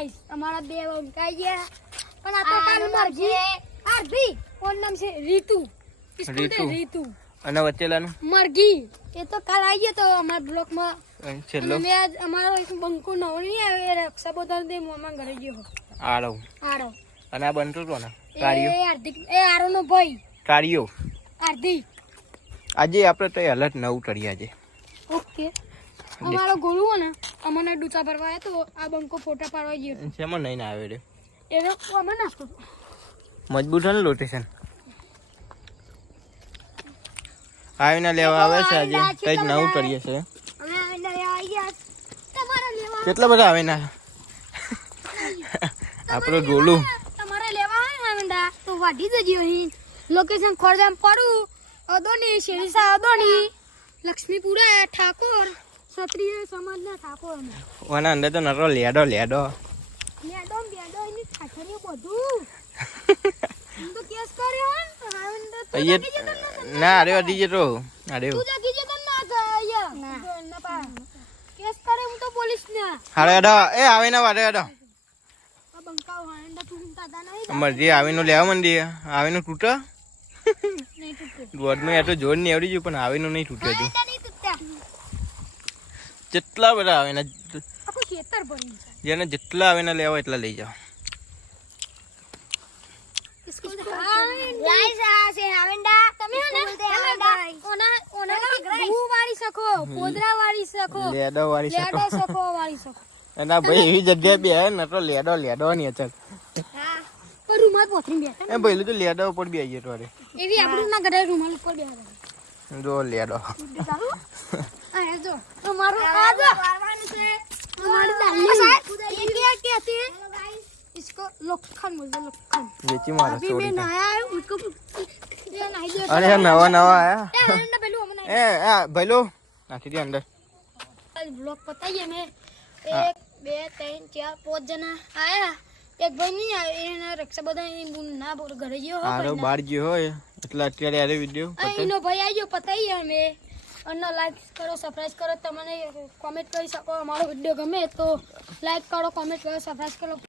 guys અમારા બે બંકાઈ ગયા પણ આ તો કાલ મરજી આરભી કોણ નામ છે રીતુ રીતુ અને વચ્ચેલાનું મરઘી એ તો કાલ આવી ગયો તો અમારા બ્લોકમાં છેલ્લો મેં આજ અમારો એક બંકો નવો નહીં આવ્યો એ રક્ષાબંધન દે મોમાં ઘરે ગયો આડો અને આ બનતો તો ને કાળિયો એ હાર્દિક એ આરોનો ભાઈ કાળિયો હાર્દિક આજે આપણે તો અલર્ટ 9 કરીએ આજે ઓકે અમારો ગોળું હો ને અમને ડૂચા ભરવા આવ્યો તો આ બંકો ફોટા પાડવા ગયો શેમાં નહીં આવ્યો રે એને અમે નાખતો મજબૂત છે ને લોકેશન આવીને લેવા આવે છે આજે કઈક નવું કરીએ છે અમે આવી ગયા તમારે લેવા કેટલા બધા આવીને આપણો ગોલું તમારે લેવા આવે આનંદા તો વાઢી દેજો અહીં લોકેશન ખોરજામ પડું અદોની શેરીસા અદોની લક્ષ્મીપુરા ઠાકોર ક્ષત્રિય સમાજના ઠાકોર ઓના અંદર તો નરો લેડો લેડો બેડો એની ઠાઠરીઓ બધું તો કેસ કર્યો ના અરે અડી જતો અરે તું જાગી જતો ના ગયા ના પા કેસ કરે હું તો પોલીસ ના હારે અડો એ આવીને વાડે અડો આ બંકાવ હાંડા તું દાદા નહીં મરજી આવીને લેવા મંડી આવીને તૂટે નહીં તૂટે ગોડમાં યા તો જોર નહીં આવડી ગયું પણ આવીને નહીં તૂટે હજુ નહીં તૂટતા જેટલા બધા આવીને આખું ખેતર ભરી છે જેને જેટલા આવીને લેવા એટલા લઈ જાઓ ગાઈસ આ છે હાવેન્ડા તમે ઓના ભૂ વાળી શકો પોદરા વાળી શકો લેડો વાળી લેડો શકો વાળી શકો એના ભાઈ એવી જગ્યાએ બે ને તો લેડો ની અચલ હા પર રૂમાલ પોથરી બેઠા એ ભાઈ તો લેડો ઉપર બે આવીએ તો એવી આપણું ના ગઢે રૂમાલ ઉપર બેઠા જો લેડો અરે જો તમારો આ જો વારવાનું છે અમારી દાલી ये क्या कहते हैं इसको लोखंड बोलते हैं लोखंड વેચી મારો अभी मैं नया है उसको ये नहीं दे અરે નવા આયા अंडा पहलू हम नहीं એ આ ભાઈલો નાખી દે અંદર ब्लॉग बताइए मैं 1 2 3 4 5 जना आया एक भाई नहीं आया એને રક્ષાબંધન ના બોલ ઘરે ગયો આરો બાર ગયો હોય એટલે અત્યારે આરે વિડિયો એનો ભાઈ આવ્યો પતાઈએ અમે અને લાઈક કરો સબસ્ક્રાઇબ કરો તમને કોમેન્ટ કરી શકો અમારો વિડિયો ગમે તો લાઈક કરો કોમેન્ટ કરો સબસ્ક્રાઇબ કરો